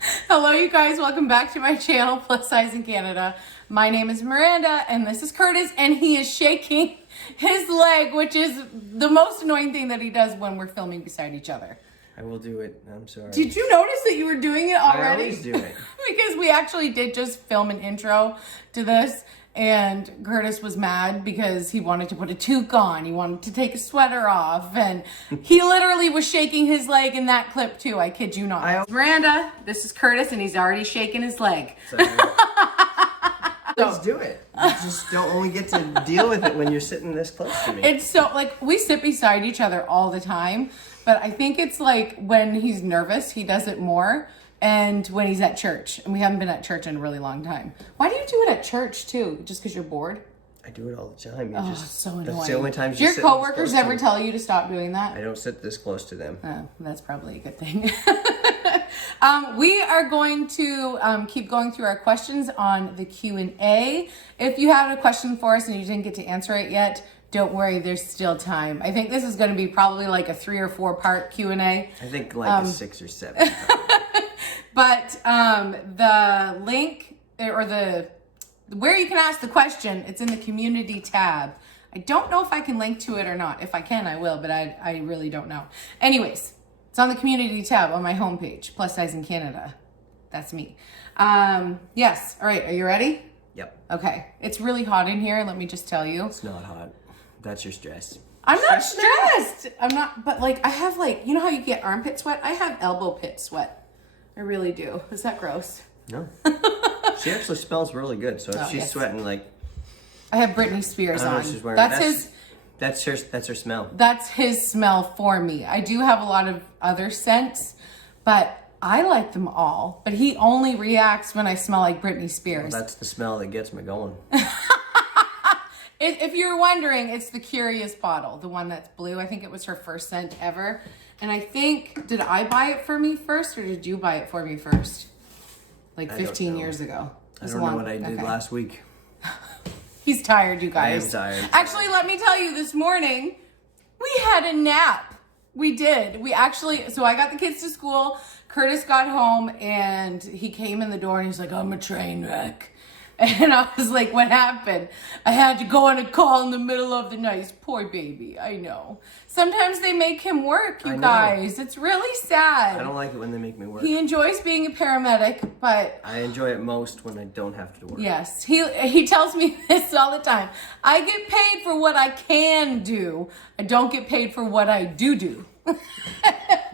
Hello, you guys. Welcome back to my channel, Plus Size in Canada. My name is Miranda, and this is Curtis, and he is shaking his leg, which is the most annoying thing that he does when we're filming beside each other. I will do it. I'm sorry. Did you notice that you were doing it already? I always do it. Because we actually did just film an intro to this, and Curtis was mad because he wanted to put a toque on. He wanted to take a sweater off, and he literally was shaking his leg in that clip too. I kid you not. Miranda, this is Curtis, and he's already shaking his leg. Let's do it. You just don't only get to deal with it when you're sitting this close to me. It's so, like, we sit beside each other all the time, but I think it's like when he's nervous, he does it more. And when he's at church, and we haven't been at church in a really long time. Why do you do it at church too? Just because you're bored? I do it all the time. It's so annoying. That's the only time Do your coworkers ever tell you to stop doing that? I don't sit this close to them. Oh, that's probably a good thing. We are going to keep going through our questions on the Q&A. If you have a question for us and you didn't get to answer it yet, don't worry, there's still time. I think this is going to be probably like a 3 or 4 part Q&A. I think like a 6 or 7. But the link or where you can ask the question, it's in the community tab. I don't know if I can link to it or not. If I can, I will, but I really don't know. Anyways, it's on the community tab on my homepage, Plus Size in Canada. That's me. Yes. All right. Are you ready? Yep. Okay. It's really hot in here. Let me just tell you. It's not hot. That's your stress. I'm not stressed. I'm not, but like I have like, you know how you get armpit sweat? I have elbow pit sweat. I really do. Is that gross? No. She actually smells really good. So if she's sweating like... I have Britney Spears on. She's wearing, that's her smell. That's his smell for me. I do have a lot of other scents, but I like them all. But he only reacts when I smell like Britney Spears. Well, that's the smell that gets me going. If you're wondering, it's the Curious bottle, the one that's blue. I think it was her first scent ever. And I think, did I buy it for me first or did you buy it for me first? Like 15 years ago. I don't know what I did last week. He's tired, you guys. I am tired. Actually, let me tell you, this morning, we had a nap. We did. So I got the kids to school. Curtis got home and he came in the door and he's like, I'm a train wreck. And I was like, what happened? I had to go on a call in the middle of the night. Poor baby, I know. Sometimes they make him work, you guys. It's really sad. I don't like it when they make me work. He enjoys being a paramedic, but... I enjoy it most when I don't have to work. Yes, he tells me this all the time. I get paid for what I can do. I don't get paid for what I do.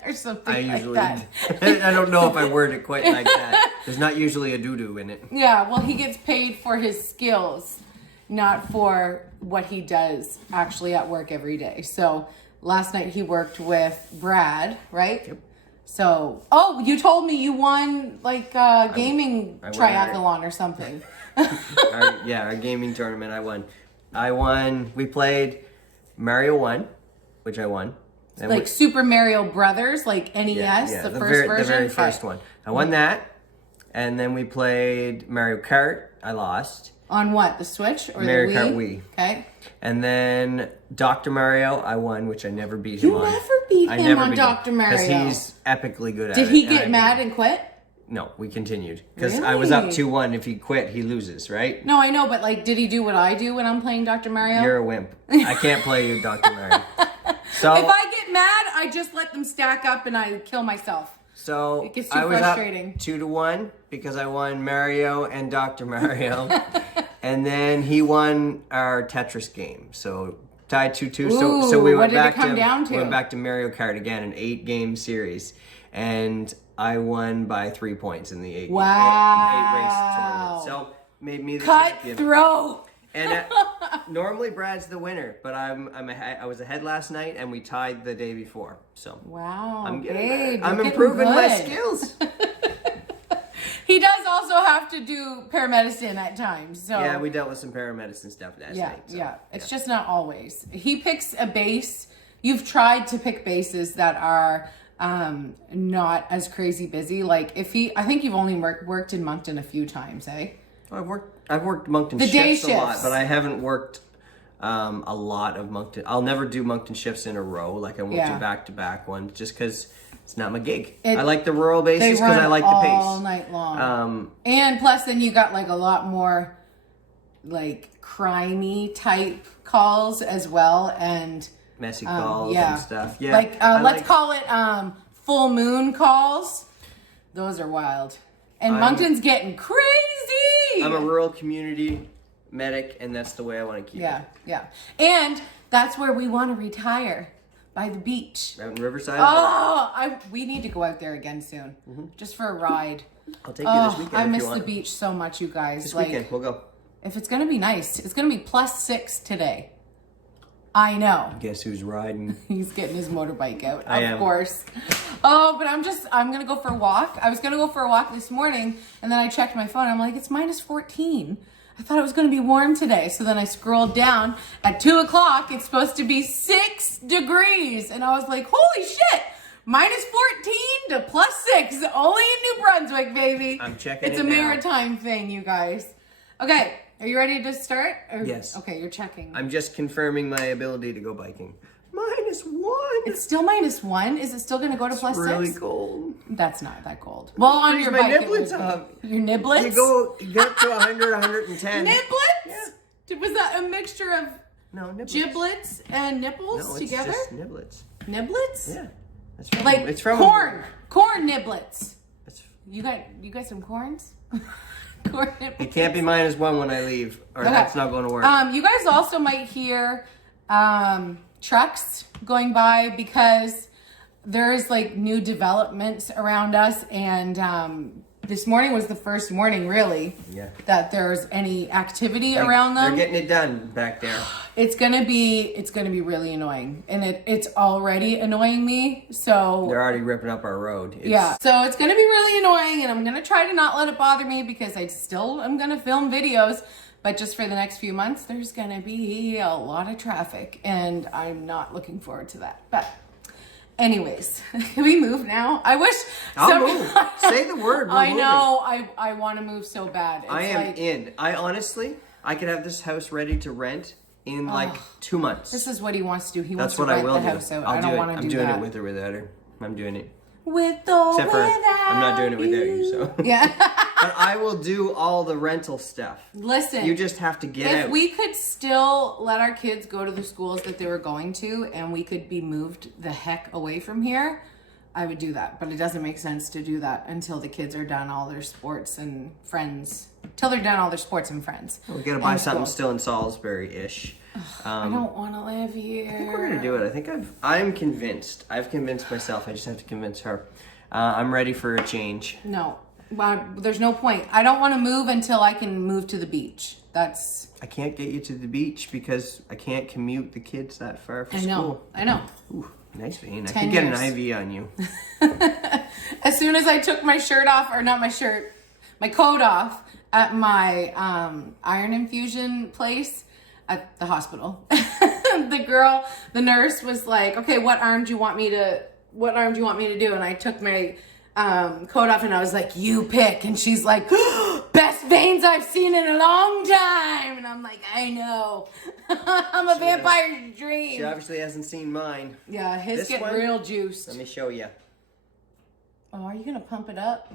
Or something like that. I don't know if I word it quite like that. There's not usually a doo-doo in it. Yeah, well, he gets paid for his skills, not for what he does actually at work every day. So last night he worked with Brad, right? Yep. So, you told me you won like a gaming triathlon or something. Our gaming tournament, I won. We played Mario 1, which I won. And like Super Mario Brothers, like NES, the first version? The very first one. I won that. And then we played Mario Kart. I lost. On what? The Switch or Mario the Wii? Kart Wii. Okay. And then Dr. Mario, I won, which I never beat him on. You never beat him on Dr. Mario? Because he's epically good at it. Did he get mad and quit? No, we continued. Because I was up 2-1. If he quit, he loses, right? No, I know, but like, did he do what I do when I'm playing Dr. Mario? You're a wimp. I can't play you, Dr. Mario. So if I get mad, I just let them stack up and I kill myself. So it gets too I was frustrating. Up 2-1 because I won Mario and Dr. Mario. And then he won our Tetris game. So tied 2-2. So we went back to Mario Kart again, an 8-game series. And I won by 3 points in the 8 race tournament. So made me the champion. Cutthroat. And normally Brad's the winner, but I was ahead last night and we tied the day before. So wow, I'm improving my skills. He does also have to do paramedicine at times. So yeah, we dealt with some paramedicine stuff last night. So, it's just not always. He picks a base. You've tried to pick bases that are not as crazy busy. Like I think you've only worked in Moncton a few times, eh? I've worked Moncton shifts a lot, but I haven't worked a lot of Moncton. I'll never do Moncton shifts in a row. Like I won't do back-to-back ones just because It's not my gig. I like the rural bases because I like the pace. All night long. And plus then you got like a lot more like crimey type calls as well, and messy calls and stuff. Yeah. Like let's call it full moon calls. Those are wild. And Moncton's getting crazy. I'm a rural community medic, and that's the way I want to keep it. Yeah. And that's where we want to retire. By the beach. Out in Riverside? Oh, we need to go out there again soon. Just for a ride. I'll take you this weekend. I miss the beach so much, you guys. This weekend, we'll go. If it's going to be nice, it's going to be +6 today. I know. Guess who's riding? He's getting his motorbike out, of course. Oh, but I'm going to go for a walk. I was going to go for a walk this morning, and then I checked my phone. I'm like, it's -14. I thought it was going to be warm today. So then I scrolled down. At 2 o'clock, it's supposed to be 6 degrees. And I was like, holy shit, -14 to +6. Only in New Brunswick, baby. I'm checking it It's a maritime thing, you guys. Okay, are you ready to start? Yes. Okay, you're checking. I'm just confirming my ability to go biking. -1. It's still -1. Is it still going to go to +6? It's really cold. That's not that cold. Well, on your bike, niblets up. Your niblets? You get up to 100, 110. Niblets? Yeah. Was that a mixture of niblets. giblets and nipples together? No, it's just niblets. Niblets? Yeah. That's from, like it's from corn. Corn niblets. You got some corns? Corn niblets. It can't be -1 when I leave, or that's not going to work. You guys also might hear trucks going by because there's like new developments around us, and this morning was the first morning really that there's any activity around them. They're getting it done back there. It's gonna be really annoying, and it's already annoying me. So they're already ripping up our road. So it's gonna be really annoying, and I'm gonna try to not let it bother me because I still am gonna film videos. But just for the next few months, there's going to be a lot of traffic, and I'm not looking forward to that. But anyways, can we move now? I wish... I'll move. Say the word. I know. I want to move so bad. I am in. I honestly, I could have this house ready to rent in like 2 months. This is what he wants to do. He wants to rent the house out. I don't want to do that. I'm doing it with or without her. I'm doing it. With or Except for, without I'm not doing it without you, so. Yeah. But I will do all the rental stuff. Listen. You just have to get out. If we could still let our kids go to the schools that they were going to, and we could be moved the heck away from here, I would do that. But it doesn't make sense to do that until the kids are done all their sports and friends. Till they're done all their sports and friends. We gotta buy something still in Salisbury-ish. I don't want to live here. I think we're gonna do it. I think I'm convinced. I've convinced myself. I just have to convince her. I'm ready for a change. No, there's no point. I don't want to move until I can move to the beach. I can't get you to the beach because I can't commute the kids that far for school. I know. Ooh, nice vein. I could get an IV on you. As soon as I took my shirt off, or not my shirt, my coat off at my iron infusion place at the hospital, the nurse was like, "Okay, what arm do you want me to do?" And I took my coat off, and I was like, "You pick." And she's like, "Best veins I've seen in a long time." And I'm like, "I know." I'm a vampire's dream. She obviously hasn't seen mine. Yeah, his get real juiced. Let me show you. Oh, are you gonna pump it up?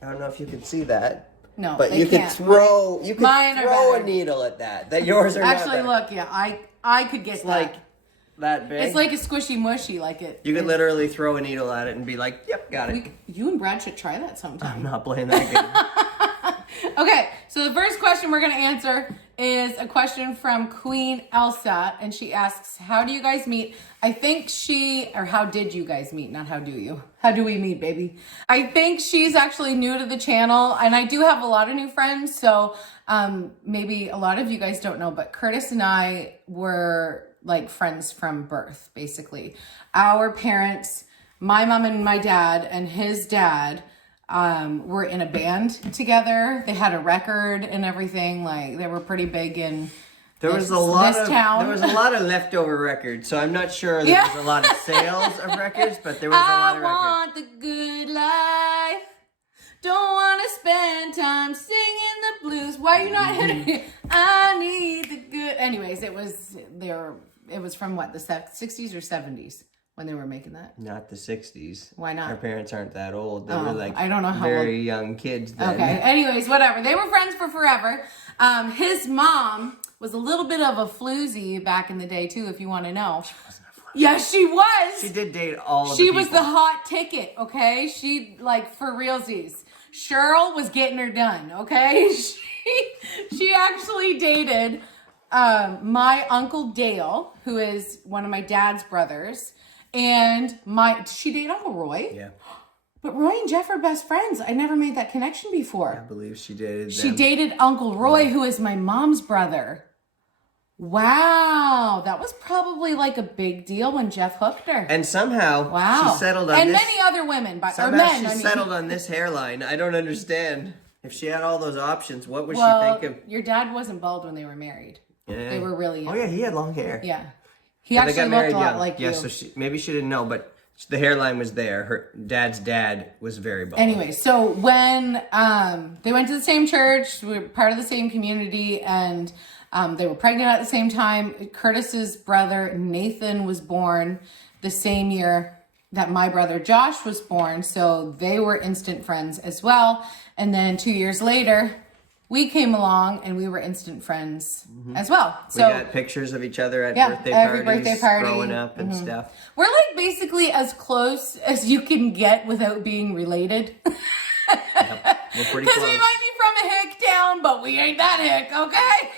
I don't know if you can see that. No, but you could throw a needle at that. That yours are actually look. Yeah, I could get that. Like that big. It's like a squishy mushy, like it. You could literally throw a needle at it and be like, "Yep, got it." You and Brad should try that sometime. I'm not playing that game. Okay, so the first question we're gonna answer is a question from Queen Elsa, and she asks, "How do you guys meet?" I think how did you guys meet? Not how do you? How do we meet, baby? I think she's actually new to the channel, and I do have a lot of new friends, so maybe a lot of you guys don't know, but Curtis and I were like friends from birth, basically. Our parents, my mom and my dad and his dad, were in a band together. They had a record and everything. Like, they were pretty big in There was a lot of leftover records, so I'm not sure there was a lot of sales of records, but there was a lot of records. I want the good life. Don't want to spend time singing the blues. Why are you not hitting it? I need the good. Anyways, it was from what, the 60s or 70s? when they were making that? Not the 60s. Why not? Our parents aren't that old. They were like I don't know how very young kids then. Okay. Anyways, whatever. They were friends for forever. His mom was a little bit of a floozy back in the day too, if you want to know. She wasn't a floozy. Yes, she was. She did date all of She the was people. the hot ticket, okay? She, like, for realsies. Cheryl was getting her done, okay? She actually dated my Uncle Dale, who is one of my dad's brothers. And did she date Uncle Roy? Yeah. But Roy and Jeff are best friends. I never made that connection before. I believe she dated them. She dated Uncle Roy, who is my mom's brother. Wow. That was probably like a big deal when Jeff hooked her. And somehow she settled on and this. many other women. Somehow she settled on this hairline. I don't understand. If she had all those options, what was she thinking? Your dad wasn't bald when they were married. Yeah. They were really young. Oh, yeah, he had long hair. Yeah. He actually looked a lot like you. Yeah, so maybe she didn't know, but the hairline was there. Her dad's dad was very bald. Anyway, so when they went to the same church, we were part of the same community, and they were pregnant at the same time. Curtis's brother Nathan was born the same year that my brother Josh was born, so they were instant friends as well. And then 2 years later, we came along and we were instant friends as well. So we got pictures of each other at every birthday party, growing up and stuff. We're like basically as close as you can get without being related. Yep. We're pretty close. Because we might be from a hick town, but we ain't that hick, okay?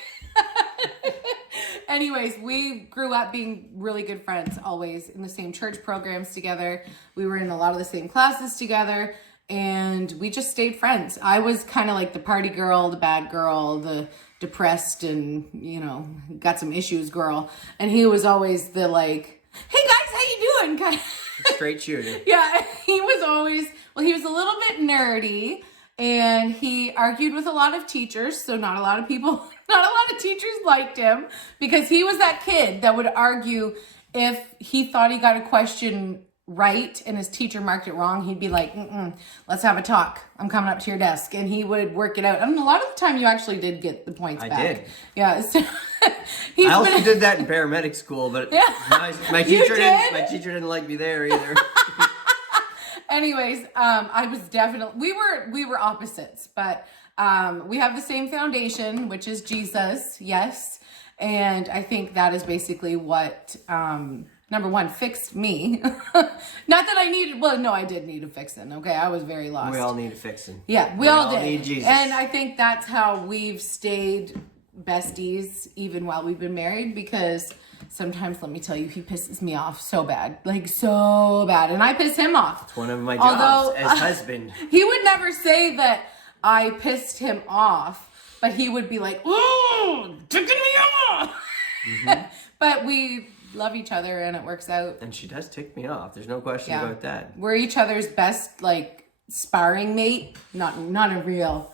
Anyways, we grew up being really good friends, always in the same church programs together. We were in a lot of the same classes together, and we just stayed friends. I was kind of like the party girl, the bad girl, the depressed and, you know, got some issues girl. And he was always the like, hey guys, how you doing? Kind of straight shooter. Yeah, he was always, he was a little bit nerdy, and he argued with a lot of teachers, so not a lot of teachers liked him, because he was that kid that would argue if he thought he got a question right and his teacher marked it wrong. He'd be like, let's have a talk. I'm coming up to your desk. And he would work it out. I mean, a lot of the time you actually did get the points back. I did. Yeah. So I also did that in paramedic school, but my teacher didn't like me there either. Anyways, I was definitely, we were opposites, but we have the same foundation, which is Jesus. Yes. And I think that is basically what, number one, fixed me. Not that I needed, well, no, I did need a fixing. Okay. I was very lost. We all need a fixing. Yeah, we all did. Need Jesus. And I think that's how we've stayed besties even while we've been married, because sometimes, let me tell you, he pisses me off so bad. Like, so bad. And I piss him off. It's one of my jobs as husband. He would never say that I pissed him off, but he would be like, oh, ticking me off. But we love each other and it works out. And she does tick me off. There's no question about that. We're each other's best, like, sparring mate. Not real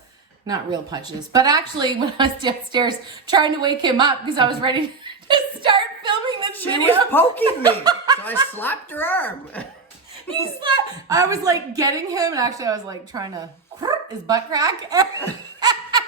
punches. But actually, when I was downstairs trying to wake him up because I was ready to start filming this video. She was poking me, so I slapped her arm. I was like getting him, and actually I was like trying to his butt crack.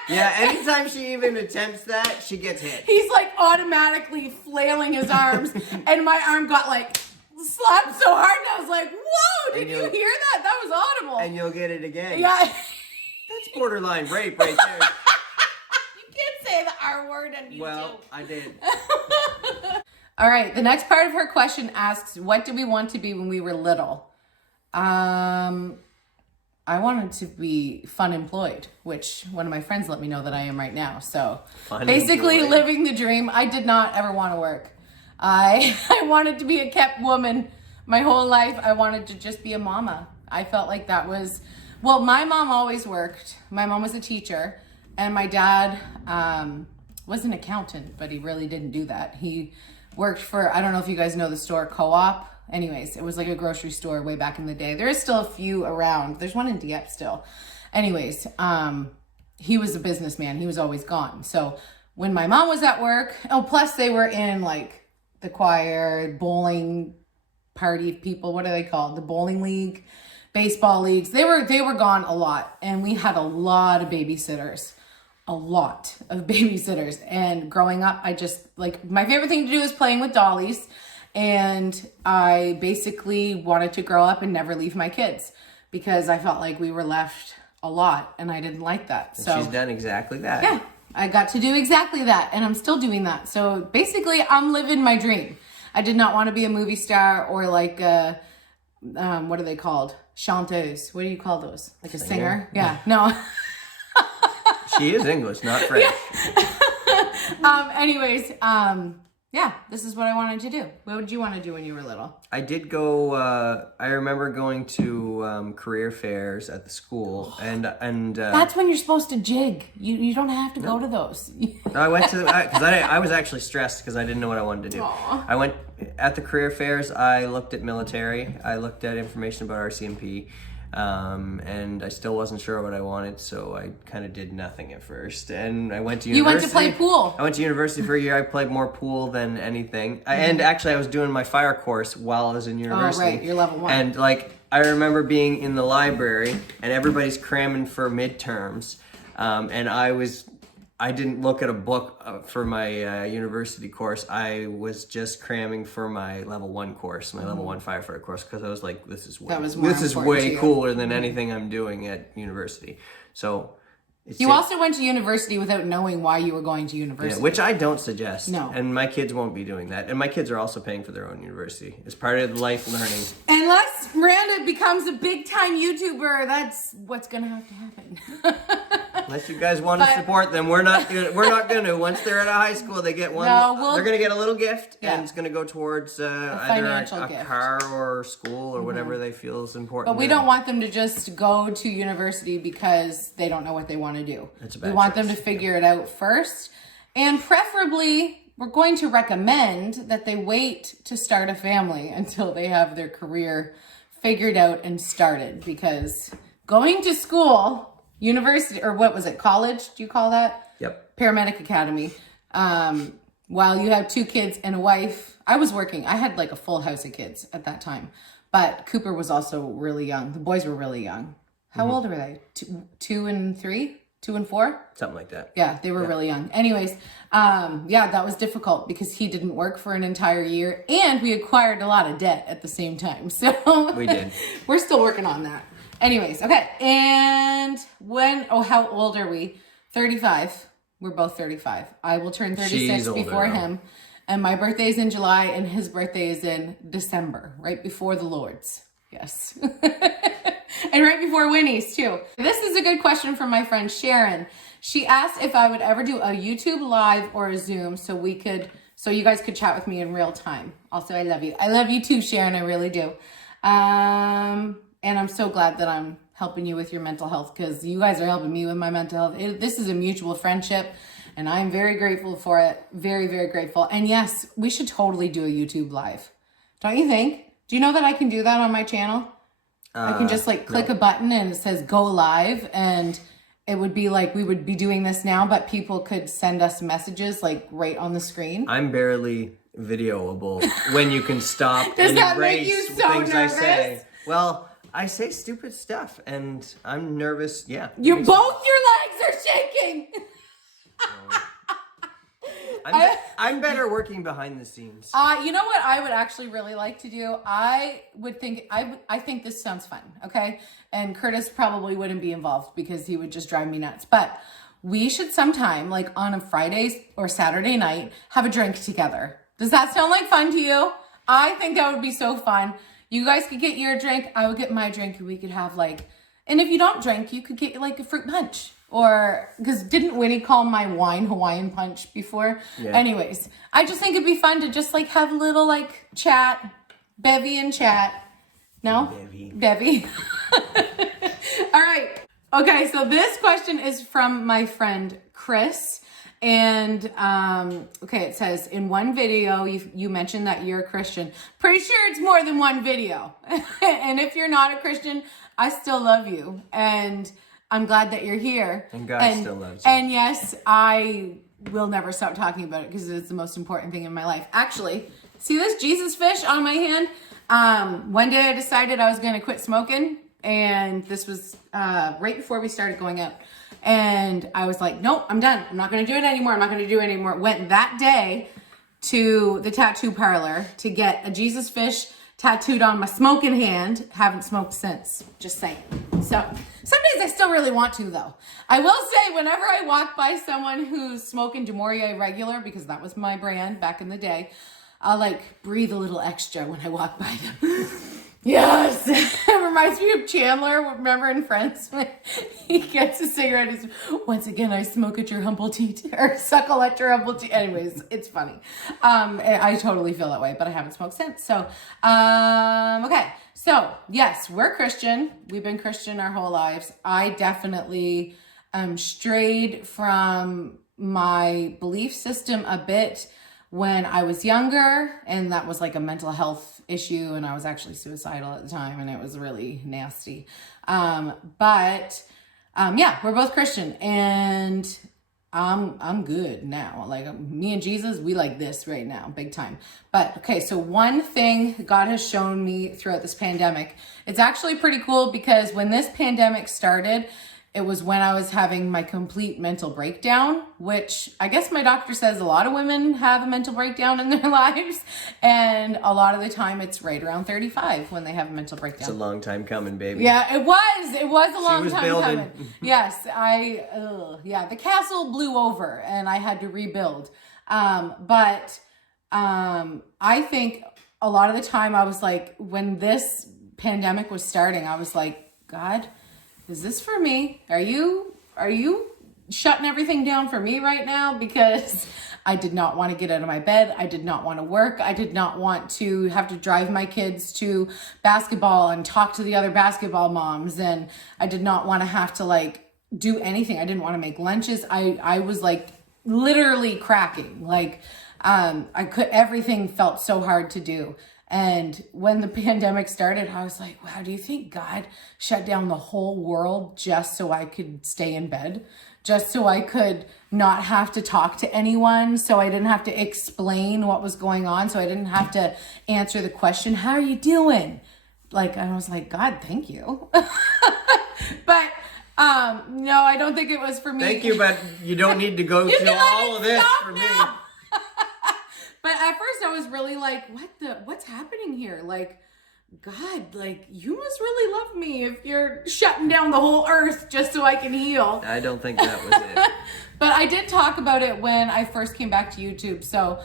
Yeah, anytime she even attempts that, she gets hit. He's like automatically flailing his arms, and my arm got like slapped so hard, and I was like, whoa, did you hear that? That was audible. And you'll get it again. Yeah. That's borderline rape right there. You can't say the R word on YouTube. Well, I did. All right, the next part of her question asks, what did we want to be when we were little? I wanted to be fun employed, which one of my friends let me know that I am right now. So basically living the dream. I did not ever want to work. I wanted to be a kept woman my whole life. I wanted to just be a mama. I felt like that was, well, my mom always worked. My mom was a teacher, and my dad was an accountant, but he really didn't do that. He worked for, I don't know if you guys know the store Co-op. Anyways, it was like a grocery store way back in the day. There is still a few around. There's one in Dieppe still. Anyways, he was a businessman. He was always gone. So when my mom was at work, plus they were in like the choir, bowling party people. What are they called? The bowling league, baseball leagues. They were gone a lot. And we had a lot of babysitters. A lot of babysitters. And growing up, I just, like, my favorite thing to do is playing with dollies. And I basically wanted to grow up and never leave my kids because I felt like we were left a lot and I didn't like that. And so she's done exactly that. Yeah, I got to do exactly that and I'm still doing that. So basically I'm living my dream. I did not want to be a movie star or like a, what are they called? Chanteuse. What do you call those? Like a singer? Yeah. No. She is English, not French. Anyways, yeah, this is what I wanted to do. What would you want to do when you were little? I did go, I remember going to career fairs at the school and That's when you're supposed to jig. You don't have to go to those. I went to, because I was actually stressed because I didn't know what I wanted to do. Aww. I went, at the career fairs, I looked at military, I looked at information about RCMP, and I still wasn't sure what I wanted, so I kind of did nothing at first. And I went to university. You went to play pool. I went to university for a year. I played more pool than anything. And actually, I was doing my fire course while I was in university. Oh, right. You're level 1. And like, I remember being in the library and everybody's cramming for midterms. And I didn't look at a book for my university course. I was just cramming for my level 1 course, my level 1 firefighter course, because I was like, this is way cooler than anything I'm doing at university. So you also went to university without knowing why you were going to university. Yeah, which I don't suggest. No. And my kids won't be doing that. And my kids are also paying for their own university. It's part of life learning. Unless Miranda becomes a big time YouTuber, that's what's gonna have to happen. Unless you guys want to support them, we're not gonna. Once they're out of high school, they get one. They're gonna get a little gift, and it's gonna go towards either a car or school or whatever they feel is important. But we don't want them to just go to university because they don't know what they want to do. We want them to figure it out first, and preferably, we're going to recommend that they wait to start a family until they have their career figured out and started, because going to school, university, or what was it, college, do you call that? Yep. Paramedic Academy. While you have 2 kids and a wife, I was working. I had like a full house of kids at that time, but Cooper was also really young. The boys were really young. How old were they? 2 and 3? 2 and 4? Something like that. Yeah, they were really young. Anyways, yeah, that was difficult because he didn't work for an entire year and we acquired a lot of debt at the same time. So we did. We're still working on that. Anyways, okay. And how old are we? 35. We're both 35. I will turn 36 before him. And my birthday is in July and his birthday is in December, right before the Lord's. Yes. And right before Winnie's too. This is a good question from my friend Sharon. She asked if I would ever do a YouTube live or a Zoom so you guys could chat with me in real time. Also, I love you. I love you too, Sharon. I really do. And I'm so glad that I'm helping you with your mental health because you guys are helping me with my mental health. This is a mutual friendship and I'm very grateful for it. Very, very grateful. And yes, we should totally do a YouTube live. Don't you think? Do you know that I can do that on my channel? I can just like click a button and it says go live and it would be like we would be doing this now, but people could send us messages like right on the screen. I'm barely videoable when you can stop Does and that erase make you so things nervous? I say. Well, I say stupid stuff and I'm nervous. Yeah. Both your legs are shaking. I'm better working behind the scenes. You know what I would actually really like to do? I think this sounds fun, okay? And Curtis probably wouldn't be involved because he would just drive me nuts. But we should sometime, like on a Friday or Saturday night, have a drink together. Does that sound like fun to you? I think that would be so fun. You guys could get your drink, I would get my drink, and we could have and if you don't drink, you could get like a fruit punch. Or, because didn't Winnie call my wine Hawaiian punch before? Yeah. Anyways, I just think it'd be fun to just have a little chat, bevy and chat. No? Bevy. All right. Okay, so this question is from my friend Chris. And, okay, it says, in one video, you mentioned that you're a Christian. Pretty sure it's more than one video. And if you're not a Christian, I still love you. And I'm glad that you're here. And God still loves you. And yes, I will never stop talking about it because it's the most important thing in my life. Actually, see this Jesus fish on my hand? One day I decided I was going to quit smoking. And this was right before we started going out. And I was like, nope, I'm done. I'm not going to do it anymore. I'm not going to do it anymore. Went that day to the tattoo parlor to get a Jesus fish tattooed on my smoking hand. Haven't smoked since, just saying. So some days I still really want to, though. I will say, whenever I walk by someone who's smoking DeMaurier regular, because that was my brand back in the day, I'll like breathe a little extra when I walk by them. Yes. It reminds me of Chandler, remember in Friends, when he gets a cigarette, he's, once again, I smoke at your humble teat, or suckle at your humble teat. Anyways, it's funny. I totally feel that way, but I haven't smoked since. So, okay. So, yes, we're Christian. We've been Christian our whole lives. I definitely strayed from my belief system a bit when I was younger, and that was like a mental health issue, and I was actually suicidal at the time, and it was really nasty. Yeah, we're both Christian, and I'm good now. Like, me and Jesus, we like this right now, big time. But okay, so one thing God has shown me throughout this pandemic, it's actually pretty cool, because when this pandemic started, it was when I was having my complete mental breakdown, which I guess my doctor says a lot of women have a mental breakdown in their lives. And a lot of the time it's right around 35 when they have a mental breakdown. It's a long time coming, baby. Yeah, it was. It was a long time building. coming. Yes, the castle blew over and I had to rebuild. I think a lot of the time I was like, when this pandemic was starting, I was like, God, is this for me? Are you shutting everything down for me right now? Because I did not want to get out of my bed. I did not want to work. I did not want to have to drive my kids to basketball and talk to the other basketball moms. And I did not want to have to like do anything. I didn't want to make lunches. I was like literally cracking. Like, everything felt so hard to do. And when the pandemic started, I was like, wow, do you think God shut down the whole world just so I could stay in bed? Just so I could not have to talk to anyone? So I didn't have to explain what was going on? So I didn't have to answer the question, how are you doing? Like, I was like, God, thank you. But no, I don't think it was for me. Thank you, but you don't need to go through all of this for me. But at first I was really like, what's happening here? Like, God, like, you must really love me if you're shutting down the whole earth just so I can heal. I don't think that was it. But I did talk about it when I first came back to YouTube. So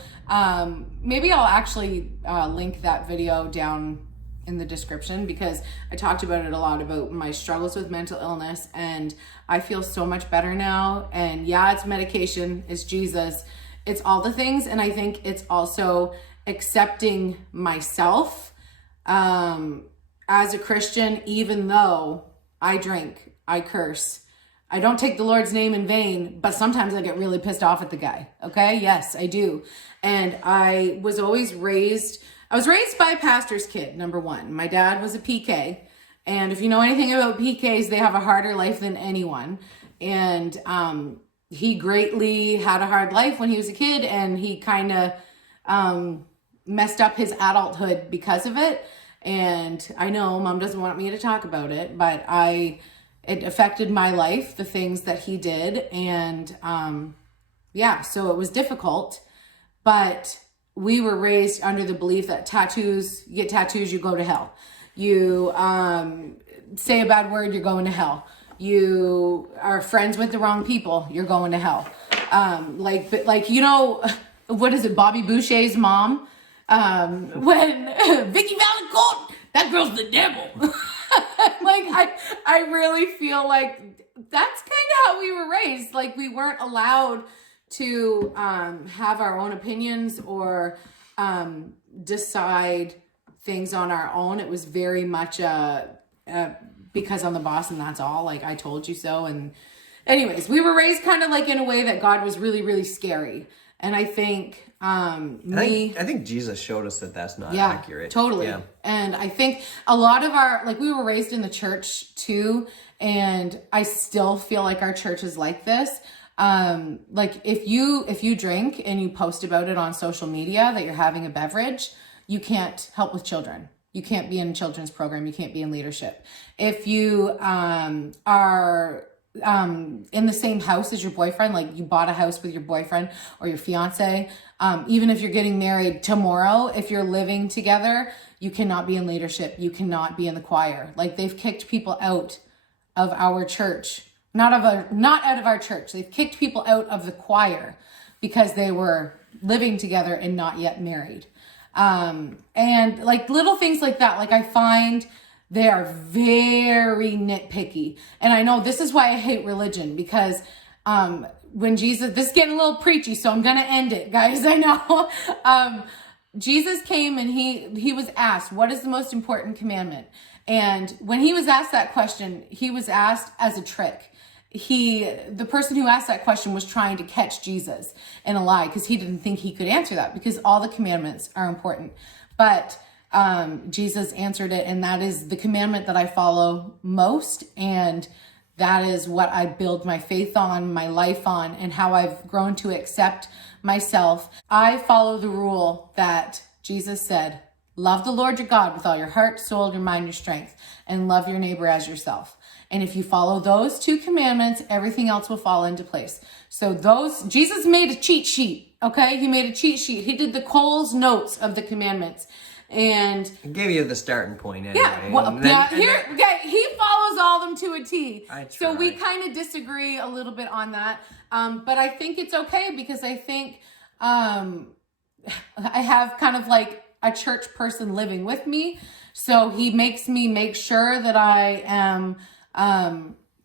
maybe I'll actually link that video down in the description, because I talked about it a lot, about my struggles with mental illness, and I feel so much better now. And yeah, it's medication, it's Jesus, it's all the things. And I think it's also accepting myself as a Christian, even though I drink, I curse, I don't take the Lord's name in vain, but sometimes I get really pissed off at the guy. Okay. Yes, I do. And I was raised by a pastor's kid, number one. My dad was a PK. And if you know anything about PKs, they have a harder life than anyone. And he greatly had a hard life when he was a kid, and he kind of messed up his adulthood because of it. And I know Mom doesn't want me to talk about it, but it affected my life, the things that he did. And yeah, so it was difficult, but we were raised under the belief that you get tattoos, you go to hell. You say a bad word, you're going to hell. You are friends with the wrong people, you're going to hell. You know, what is it, Bobby Boucher's mom? When Vicky Valancourt, that girl's the devil. I really feel like that's kind of how we were raised. Like, we weren't allowed to have our own opinions or decide things on our own. It was very much because I'm the boss and that's all, like, I told you so. And anyways, we were raised kind of like in a way that God was really, really scary. And I think I think Jesus showed us that that's not accurate. Totally. Yeah. And I think a lot of we were raised in the church too, and I still feel like our church is like this. If you drink and you post about it on social media that you're having a beverage, you can't help with children. You can't be in a children's program. You can't be in leadership. If you are in the same house as your boyfriend, like you bought a house with your boyfriend or your fiance, even if you're getting married tomorrow, if you're living together, you cannot be in leadership. You cannot be in the choir. Like they've kicked people out of our church, not out of our church. They've kicked people out of the choir because they were living together and not yet married. And like little things like that, like I find they are very nitpicky. And I know this is why I hate religion, because when Jesus, this is getting a little preachy, so I'm going to end it, guys. I know. Jesus came and he was asked, what is the most important commandment? And when he was asked that question, he was asked as a trick. The person who asked that question was trying to catch Jesus in a lie, because he didn't think he could answer that, because all the commandments are important. But Jesus answered it, and that is the commandment that I follow most, and that is what I build my faith on, my life on, and how I've grown to accept myself. I follow the rule that Jesus said, love the Lord your God with all your heart, soul, your mind, your strength, and love your neighbor as yourself. And if you follow those 2 commandments, everything else will fall into place. So Jesus made a cheat sheet, okay? He made a cheat sheet. He did the Coles notes of the commandments. And he gave you the starting point anyway. Yeah, well, he follows all of them to a T. So we kind of disagree a little bit on that. But I think it's okay, because I think I have kind of like a church person living with me. So he makes me make sure that I am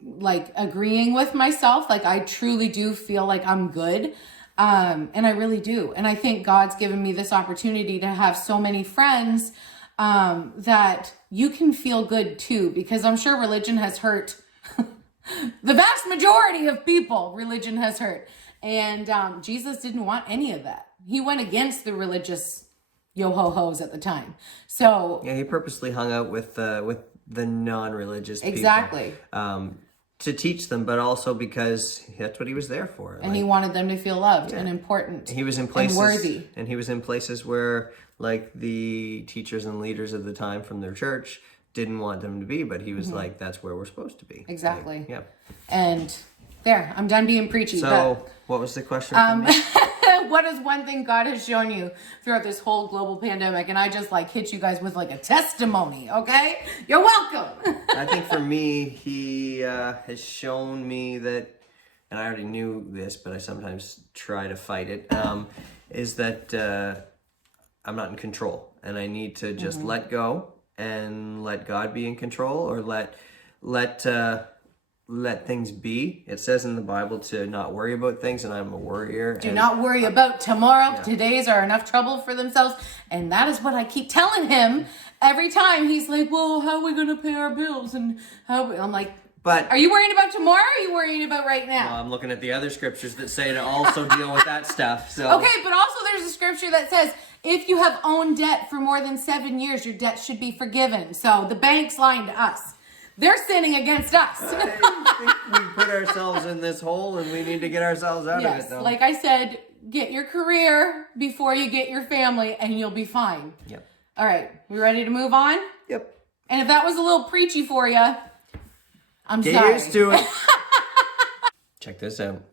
like agreeing with myself. Like I truly do feel like I'm good. And I really do. And I think God's given me this opportunity to have so many friends that you can feel good too, because I'm sure religion has hurt the vast majority of people. Religion has hurt. And Jesus didn't want any of that. He went against the religious yo-ho-hos at the time. So yeah, he purposely hung out with the non-religious people. Exactly. To teach them, but also because that's what he was there for. And he wanted them to feel loved and important. He was in places, and worthy. And he was in places where like the teachers and leaders of the time from their church didn't want them to be, but he was like, that's where we're supposed to be. Exactly. Like, yeah. And there, I'm done being preachy. So what was the question? What is one thing God has shown you throughout this whole global pandemic? And I just like hit you guys with like a testimony, okay? You're welcome. I think for me, he has shown me that, and I already knew this, but I sometimes try to fight it, is that I'm not in control. And I need to just let go and let God be in control, or let things be. It says in the Bible to not worry about things, and I'm a worrier. Do not worry about tomorrow. Yeah. Today's are enough trouble for themselves. And that is what I keep telling him every time. He's like, well, how are we going to pay our bills? And I'm like, but are you worrying about tomorrow, or are you worrying about right now? Well, I'm looking at the other scriptures that say to also deal with that stuff. So okay, but also there's a scripture that says, if you have owned debt for more than 7 years, your debt should be forgiven. So the bank's lying to us. They're sinning against us. I think we put ourselves in this hole, and we need to get ourselves out of it, though. Like I said, get your career before you get your family, and you'll be fine. Yep. All right, we ready to move on? Yep. And if that was a little preachy for you, I'm sorry. Get used to it. Check this out.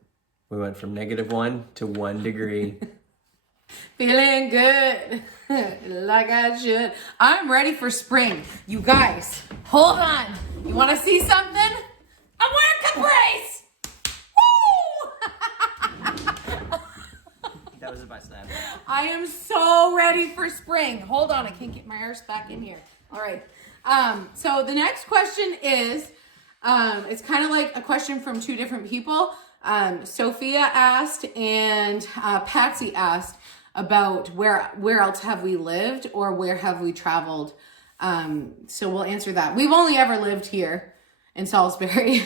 We went from -1 to 1 degree. Feeling good, like I should. I'm ready for spring. You guys, hold on. You want to see something? I'm wearing capris. Woo! That was my snap. I am so ready for spring. Hold on, I can't get my arse back in here. All right. So the next question is, it's kind of like a question from 2 different people. Sophia asked and Patsy asked about where else have we lived, or where have we traveled. So we'll answer that. We've only ever lived here in Salisbury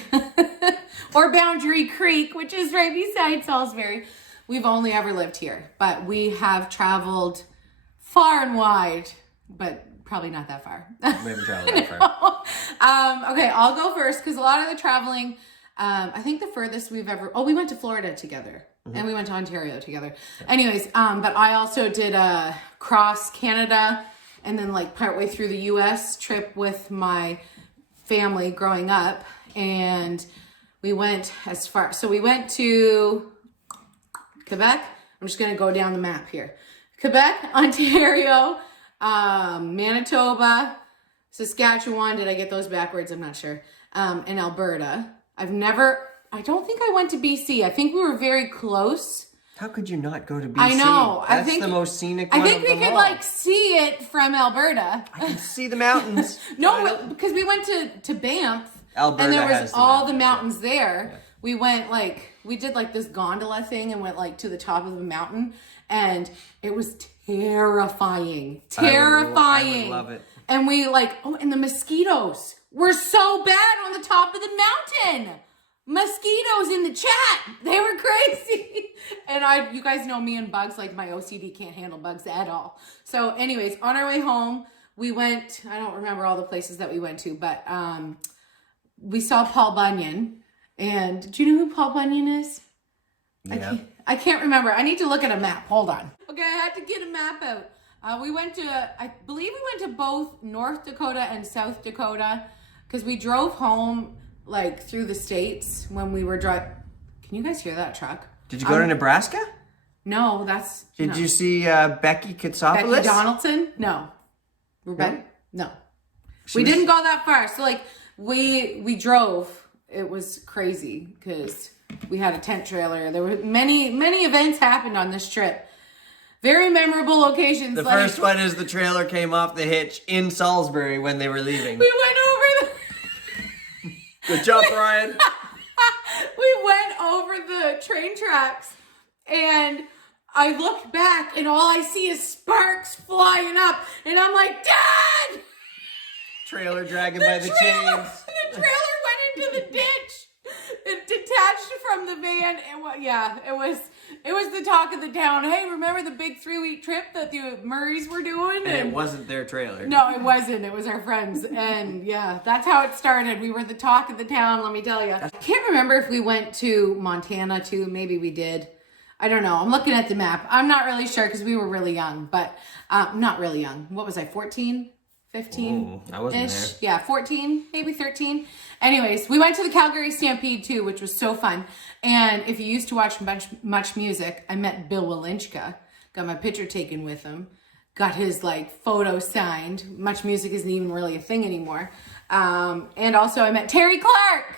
or Boundary Creek, which is right beside Salisbury. We've only ever lived here, but we have traveled far and wide, but probably not that far. We haven't traveled that far. Okay, I'll go first, because a lot of the traveling, I think the furthest we've ever, we went to Florida together. And we went to Ontario together. Anyways, but I also did a cross Canada, and then like partway through the US trip with my family growing up. And We went as far, so we went to Quebec. I'm just going to go down the map here. Quebec, Ontario, Manitoba, Saskatchewan. Did I get those backwards? I'm not sure. And Alberta. I don't think I went to BC. I think we were very close. How could you not go to BC? I know. That's the most scenic one. I think we could like see it from Alberta. I can see the mountains. No, because we went to Banff. Alberta and there was has all the mountains there. Yeah. We went we did like this gondola thing and went like to the top of the mountain, and it was terrifying. Terrifying. I would love it. And we and the mosquitoes were so bad on the top of the mountain. Mosquitoes in the chat. They were crazy. And you guys know me and bugs, like my OCD can't handle bugs at all. So anyways, on our way home, we went, I don't remember all the places that we went to, but we saw Paul Bunyan. And do you know who Paul Bunyan is? Yeah. I can't remember. I need to look at a map. Hold on. Okay, I had to get a map out. I believe we went to both North Dakota and South Dakota because we drove home through the states when we were driving. Can you guys hear that truck? Did you go to Nebraska? No, that's... Did you see Becky Katsopoulos? Becky Donaldson? No. Rebecca? No. We didn't go that far. So we drove. It was crazy because we had a tent trailer. There were many events happened on this trip. Very memorable locations. The first one is the trailer came off the hitch in Salisbury when they were leaving. We went over Good job, Brian. We went over the train tracks and I looked back and all I see is sparks flying up and I'm like, Dad! Trailer dragging by the chains. The trailer went into the ditch. It detached from the van. It was the talk of the town. Hey, remember the big 3-week trip that the Murrays were doing? And it wasn't their trailer. No, it wasn't. It was our friends. And yeah, that's how it started. We were the talk of the town, let me tell you. I can't remember if we went to Montana too. Maybe we did. I don't know. I'm looking at the map. I'm not really sure because we were really young, but not really young. What was I, 14? 15? I wasn't there. Yeah, 14, maybe 13. Anyways, we went to the Calgary Stampede too, which was so fun. And if you used to watch Much Music, I met Bill Walinchka. Got my picture taken with him. Got his photo signed. Much Music isn't even really a thing anymore. And also I met Terry Clark.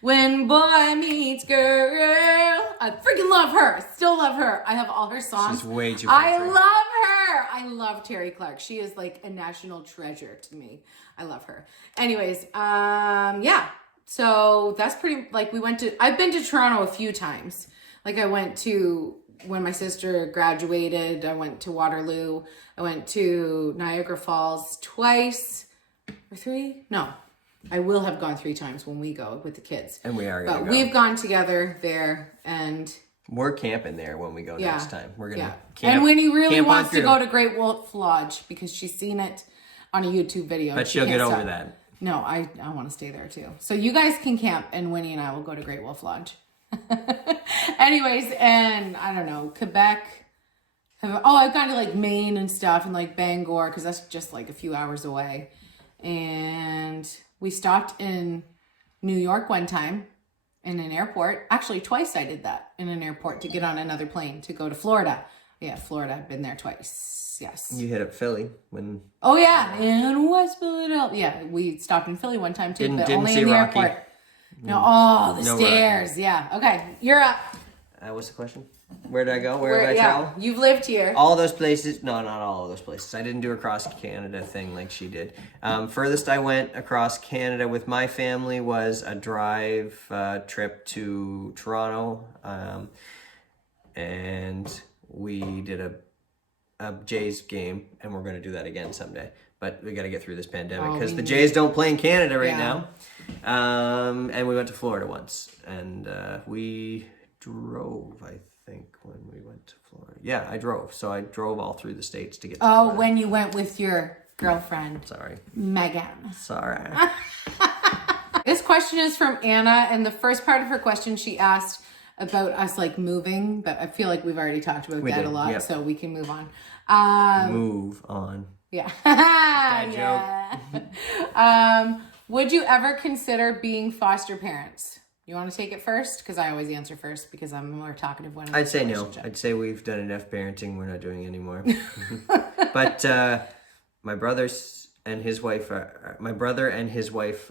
When boy meets girl. I freaking love her. Still love her. I have all her songs. She's way too I love her. I love Terry Clark. She is a national treasure to me. I love her. Anyways, yeah. So that's pretty, I've been to Toronto a few times. I went to, when my sister graduated, I went to Waterloo. I went to Niagara Falls twice or 3. No. I will have gone 3 times when we go with the kids. And we are going to go. But we've gone together there and... We're camping there when we go next time. We're going to camp. And Winnie really wants to go to Great Wolf Lodge because she's seen it on a YouTube video. But she'll get over that. No, I want to stay there too. So you guys can camp and Winnie and I will go to Great Wolf Lodge. Anyways, and I don't know, Quebec. I've gone to Maine and stuff and Bangor because that's just a few hours away. And... we stopped in New York one time in an airport. Actually, twice I did that in an airport to get on another plane to go to Florida. Yeah, Florida. I've been there twice. Yes. You hit up Philly when... Oh, yeah. In West Philadelphia. Yeah, we stopped in Philly one time too, but only in the airport. No, the stairs. Rocky. Yeah. Okay, you're up. What's the question? Where did I go? Where did I travel? You've lived here. All those places. No, not all of those places. I didn't do a cross Canada thing like she did. Furthest I went across Canada with my family was a drive trip to Toronto. And we did a Jays game, and we're going to do that again someday. But we got to get through this pandemic because the Jays don't play in Canada right now. And we went to Florida once, and we drove, I think, when we went to Florida. Yeah, I drove. So I drove all through the states to get to Florida. When you went with your girlfriend. Sorry. Megan. Sorry. This question is from Anna, and the first part of her question, she asked about us moving, but I feel like we've already talked about that a lot, so we can move on. Move on. Yeah. Bad joke. Would you ever consider being foster parents? You want to take it first? Because I always answer first because I'm the more talkative one. I'd say no. I'd say we've done enough parenting. We're not doing any more. But my brother and his wife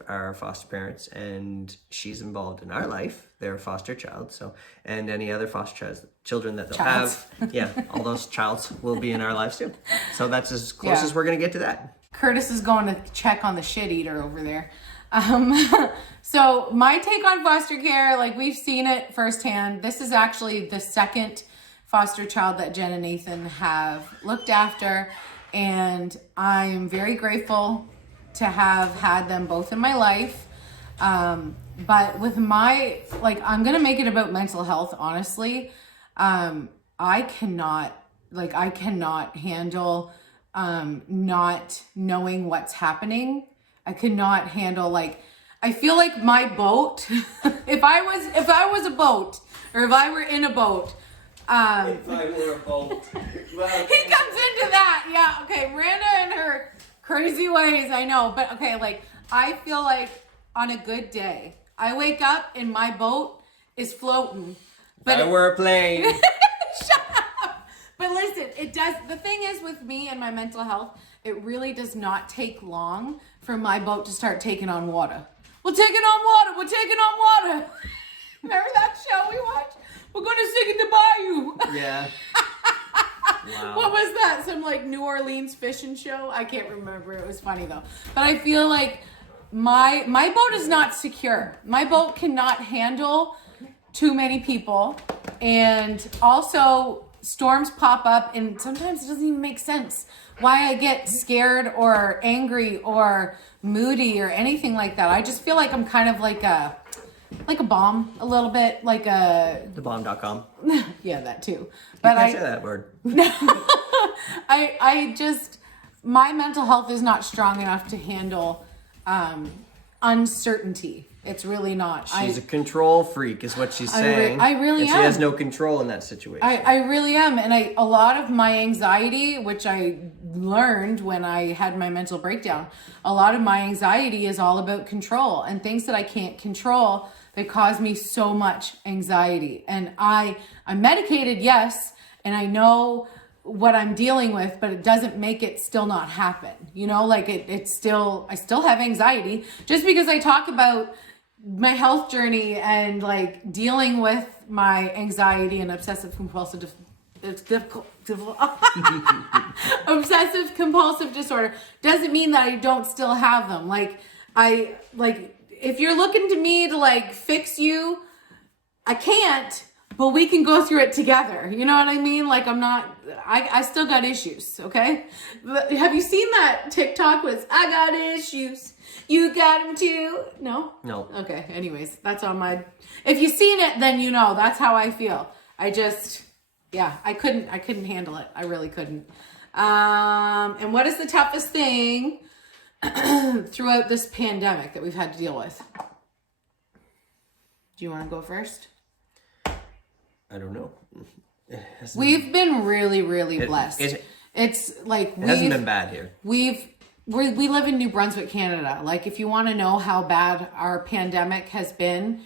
are foster parents, and she's involved in our life. They're a foster child, so, and any other foster children that they'll have. Yeah, all those childs will be in our lives too. So that's as close as we're gonna get to that. Curtis is going to check on the shit eater over there. So my take on foster care, like we've seen it firsthand. This is actually the second foster child that Jen and Nathan have looked after. And I'm very grateful to have had them both in my life. But with my, like, I'm going to make it about mental health, honestly. I cannot handle, not knowing what's happening. I could not handle, like, I feel like my boat, if I was a boat, or if I were in a boat, if I were a boat. Well, he comes into that. Yeah, okay. Miranda and her crazy ways, I know. But okay, like, I feel like on a good day, I wake up and my boat is floating. But if I were a plane. Shut up. But listen, it does. The thing is with me and my mental health, it really does not take long for my boat to start taking on water. We're taking on water. We're taking on water. Remember that show we watched? We're going to sing in the bayou. Yeah. Wow. What was that? Some like New Orleans fishing show? I can't remember. It was funny though. But I feel like my boat is not secure. My boat cannot handle too many people. And also storms pop up and sometimes it doesn't even make sense why I get scared or angry or moody or anything like that. I just feel like I'm kind of like a bomb a little bit, like a... Thebomb.com. Yeah, that too. But I can't say that word. I just, my mental health is not strong enough to handle uncertainty. It's really not. She's a control freak is what she's saying. I really am. She has no control in that situation. I really am. And a lot of my anxiety, which I learned when I had my mental breakdown, a lot of my anxiety is all about control and things that I can't control that cause me so much anxiety. And I'm medicated, yes, and I know what I'm dealing with, but it doesn't make it still not happen. You know, like I still have anxiety just because I talk about my health journey and like dealing with my anxiety and obsessive compulsive disorder doesn't mean that I don't still have them. If you're looking to me to like fix you, I can't, but we can go through it together. You know what I mean? Like I still got issues, okay? But have you seen that TikTok with, I got issues, you got them too? No? No. Okay, anyways, that's on my, if you've seen it, then you know, that's how I feel. I couldn't handle it. I really couldn't. And what is the toughest thing throughout this pandemic that we've had to deal with? Do you want to go first? I don't know. We've been really, really blessed. It's like it hasn't been bad here. We live in New Brunswick, Canada. Like, if you want to know how bad our pandemic has been,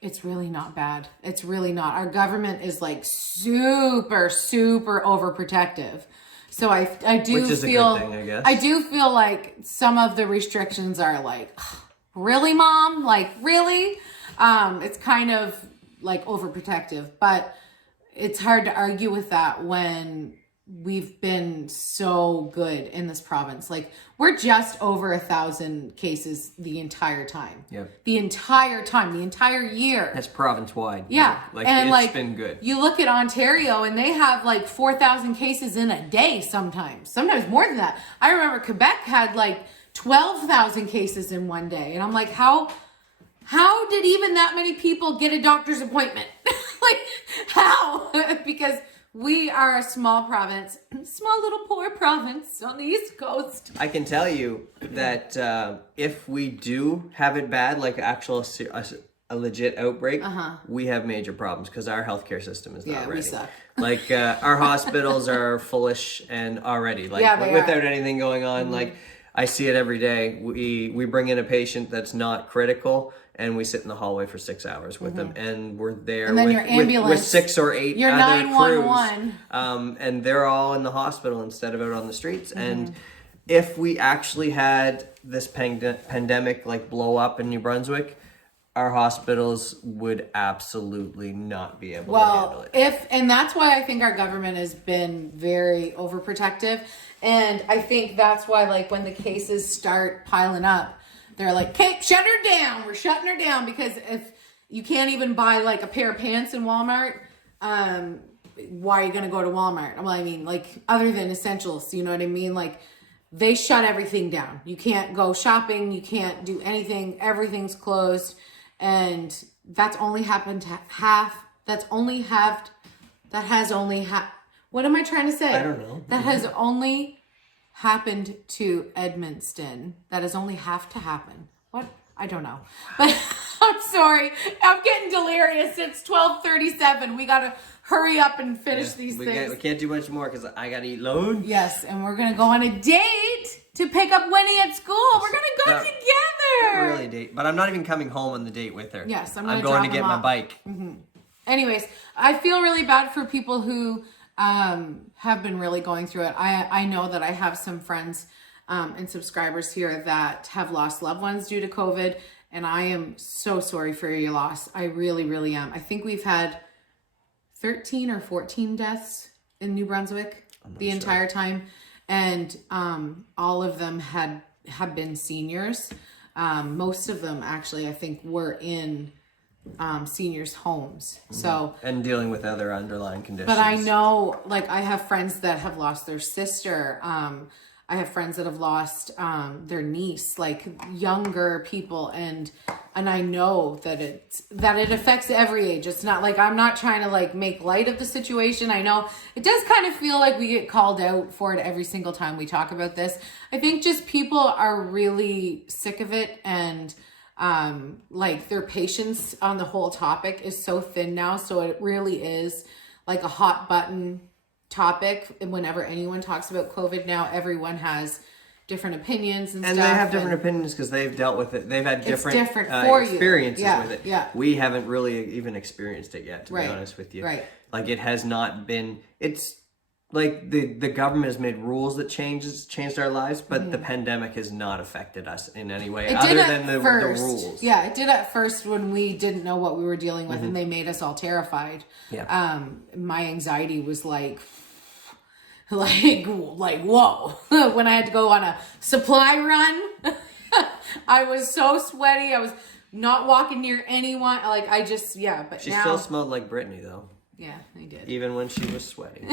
it's really not bad. It's really not. Our government is like super, super overprotective. So I do Which is feel, a good thing, I guess. I do feel like some of the restrictions are like, really, Mom? Like, really? It's kind of like overprotective, but it's hard to argue with that when we've been so good in this province. Like, we're just over 1,000 cases the entire time. Yeah. The entire time, the entire year. That's province-wide. Yeah. Like, and it's like, been good. You look at Ontario and they have like 4,000 cases in a day sometimes more than that. I remember Quebec had like 12,000 cases in one day. And I'm like, how did even that many people get a doctor's appointment? Like, how? Because we are a small province, small little poor province on the East Coast. I can tell you that if we do have it bad, like a legit outbreak, we have major problems because our healthcare system is not ready. We suck. Like our hospitals are foolish and already, like without anything going on. Mm-hmm. Like I see it every day. We bring in a patient that's not critical, and we sit in the hallway for 6 hours with them, and we're there and then with, your ambulance, with 6 or 8 your other 911. crews, and they're all in the hospital instead of out on the streets. And if we actually had this pandemic like blow up in New Brunswick, our hospitals would absolutely not be able to handle it. And that's why I think our government has been very overprotective. And I think that's why, like, when the cases start piling up, they're like, okay, shut her down. We're shutting her down, because if you can't even buy like a pair of pants in Walmart, why are you going to go to Walmart? Well, I mean, like, other than essentials, you know what I mean? Like, they shut everything down. You can't go shopping. You can't do anything. Everything's closed. And that's only happened to what am I trying to say? I don't know. That has only happened to Edmundston. That has only have to happen. What? I don't know. But I'm sorry. I'm getting delirious. It's 12:37. We got to hurry up and finish these things. We can't do much more because I got to eat alone. Yes, and we're going to go on a date to pick up Winnie at school. We're going to go together. Not really date, but I'm not even coming home on the date with her. Yes, I'm going to get my bike. Anyways, I feel really bad for people who have been really going through it. I know that I have some friends and subscribers here that have lost loved ones due to COVID, and I am so sorry for your loss. I really, really am. I think we've had 13 or 14 deaths in New Brunswick the entire time, and all of them have been seniors. Most of them actually, I think, were in seniors' homes. So, and dealing with other underlying conditions. But I know, like, I have friends that have lost their sister. I have friends that have lost their niece, like younger people, and I know that it affects every age. It's not like, I'm not trying to like make light of the situation. I know it does kind of feel like we get called out for it every single time we talk about this. I think just people are really sick of it, and like their patience on the whole topic is so thin now. So it really is like a hot button topic. And whenever anyone talks about COVID now, everyone has different opinions and stuff. And they have different opinions because they've dealt with it. They've had different experiences with it. Yeah. We haven't really even experienced it yet, to be honest with you. Right. Like, it has not been, it's like the government has made rules that changed our lives, but the pandemic has not affected us in any way other than the rules. Yeah, it did at first when we didn't know what we were dealing with, and they made us all terrified. Yeah. My anxiety was like whoa. When I had to go on a supply run, I was so sweaty. I was not walking near anyone. Like, I just, but she now, still smelled like Brittany, though. Yeah, I did. Even when she was sweaty.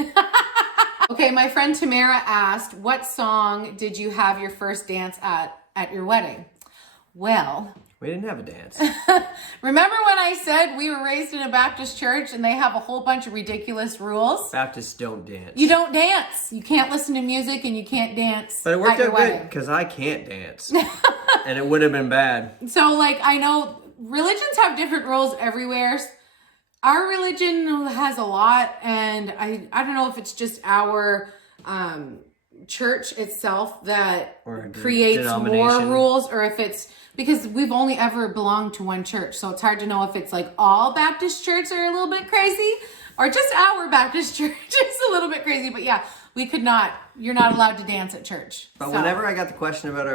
Okay, my friend Tamara asked, what song did you have your first dance at your wedding? Well, we didn't have a dance. Remember when I said we were raised in a Baptist church and they have a whole bunch of ridiculous rules? Baptists don't dance. You don't dance. You can't listen to music and you can't dance. But it worked out good because I can't dance. And it would have been bad. So, like, I know religions have different rules everywhere. Our religion has a lot, and I don't know if it's just our church itself that creates more rules, or if it's because we've only ever belonged to one church. So it's hard to know if it's like all Baptist churches are a little bit crazy or just our Baptist church is a little bit crazy. But yeah, you're not allowed to dance at church. But whenever I got the question about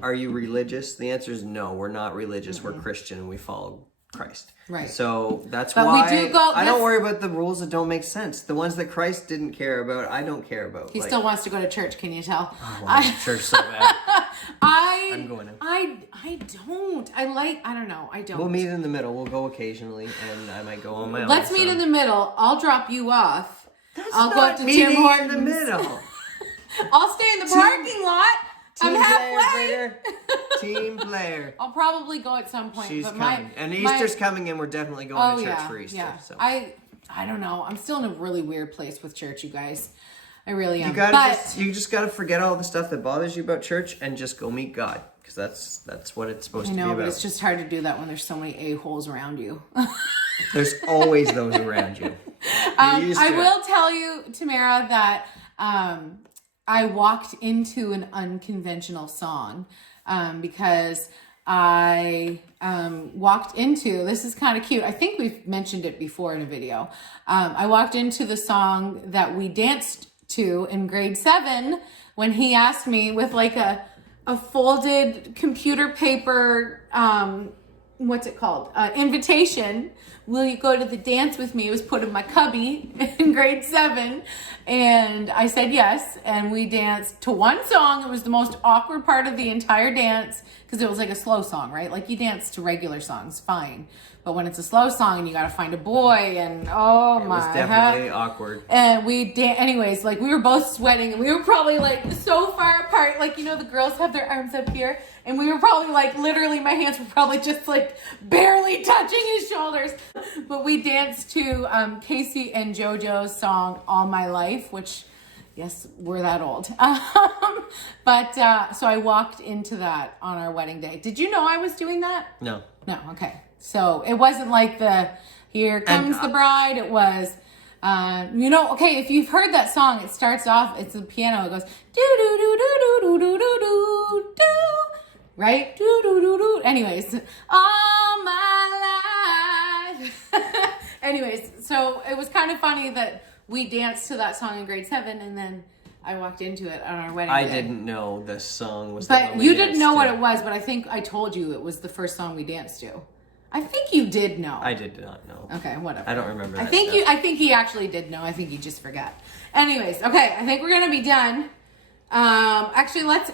are you religious? The answer is no, we're not religious. We're Christian and we follow Christ. Right. So that's why I don't worry about the rules that don't make sense. The ones that Christ didn't care about, I don't care about. He still wants to go to church, can you tell? I want to go to church so bad. I'm going to. I don't. I don't know. I don't. We'll meet in the middle. We'll go occasionally, and I might go on my own. Let's meet in the middle. I'll drop you off. I'll go up to Tim Hortons. In the middle. I'll stay in the parking lot. I'm halfway. Team player. I'll probably go at some point. She's coming. And Easter's coming, and we're definitely going to church for Easter. Yeah. So. I don't know. I'm still in a really weird place with church, you guys. I really am. You just gotta forget all the stuff that bothers you about church and just go meet God. Because that's what it's supposed to be about. But it's just hard to do that when there's so many a-holes around you. There's always those around you. I will tell you, Tamara, that I walked into an unconventional song because I walked into, this is kind of cute. I think we've mentioned it before in a video. I walked into the song that we danced to in grade 7 when he asked me with like a folded computer paper, what's it called? Invitation. Will you go to the dance with me? It was put in my cubby in grade 7. And I said yes. And we danced to one song. It was the most awkward part of the entire dance because it was like a slow song, right? Like you dance to regular songs, fine. But when it's a slow song and you got to find a boy and oh my. It was definitely awkward. And anyways, like we were both sweating and we were probably like so far apart. Like, you know, the girls have their arms up here and we were probably like, literally my hands were probably just like barely touching his shoulders. But we danced to Casey and JoJo's song, All My Life, which, yes, we're that old. So I walked into that on our wedding day. Did you know I was doing that? No. No, okay. So it wasn't like the, here comes the bride. It was, okay, if you've heard that song, it starts off, it's the piano. It goes, do-do-do-do-do-do-do-do-do, right? Do-do-do-do. Anyways, all my life. Anyways, so it was kind of funny that we danced to that song in grade 7 and then I walked into it on our wedding day. I didn't know the song was the one you didn't know what it was, but I think I told you it was the first song we danced to. I think you did know. I did not know. Okay, whatever. I don't remember that I think he actually did know. I think he just forgot. Anyways, okay, I think we're gonna be done. Actually, let's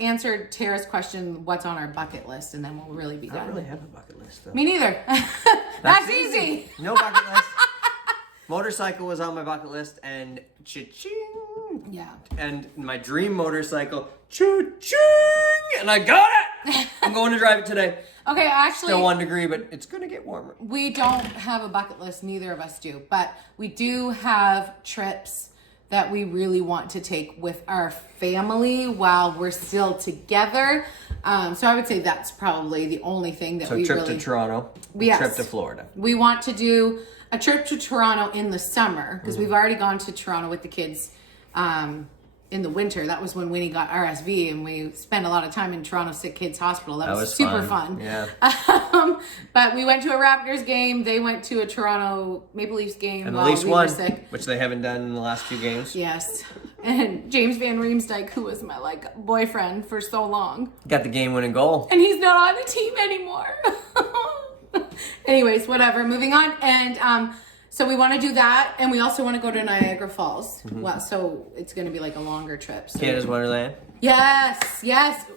answer Tara's question, what's on our bucket list, and then we'll really be done. I don't really have a bucket list, though. Me neither. That's easy. No bucket list. Motorcycle was on my bucket list, and cha-ching. Yeah. And my dream motorcycle, cha-ching, and I got it. I'm going to drive it today. Okay, actually. Still 1 degree, but it's going to get warmer. We don't have a bucket list, neither of us do, but we do have trips that we really want to take with our family while we're still together. So I would say that's probably the only thing that we trip really... to Toronto, yes. Trip to Florida. We want to do a trip to Toronto in the summer because we've already gone to Toronto with the kids in the winter. That was when Winnie got RSV and we spent a lot of time in Toronto Sick Kids Hospital. That was super fun. Yeah. But we went to a Raptors game. They went to a Toronto Maple Leafs game and while at least we one, were sick. which they haven't done in the last few games. Yes. And James Van Riemsdyk, who was my boyfriend for so long. Got the game-winning goal. And he's not on the team anymore. Anyways, whatever. Moving on. And so we want to do that, and we also want to go to Niagara Falls. Mm-hmm. Well, so it's going to be like a longer trip. So Canada's Wonderland. Yes.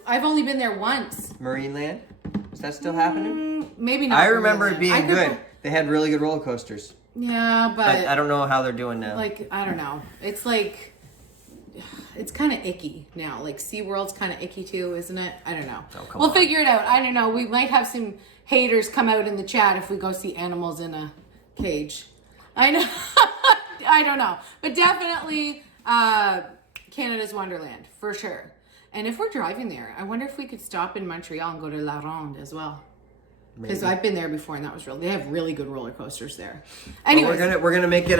I've only been there once. Marineland. Is that still happening? Maybe not. I remember it being good. They had really good roller coasters. Yeah, but I don't know how they're doing now. Like, I don't know. It's like, it's kind of icky now. Like SeaWorld's kind of icky too, isn't it? I don't know. We'll figure it out. I don't know. We might have some haters come out in the chat if we go see animals in a cage. I know. I don't know. But definitely Canada's Wonderland, for sure. And if we're driving there, I wonder if we could stop in Montreal and go to La Ronde as well. Because I've been there before and that was real. They have really good roller coasters there. Anyway, well, we're gonna make it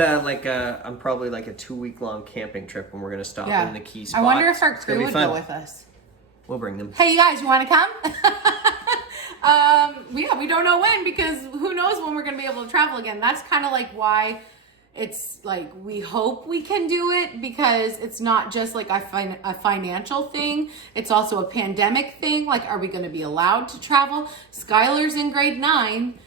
probably like a 2-week long camping trip, and we're gonna stop in the key spots. I wonder if our crew would go with us. We'll bring them. Hey, you guys, you want to come? We don't know when, because who knows when we're going to be able to travel again. That's kind of like why it's like we hope we can do it, because it's not just like a financial thing. It's also a pandemic thing. Like, are we going to be allowed to travel? Skylar's in grade 9.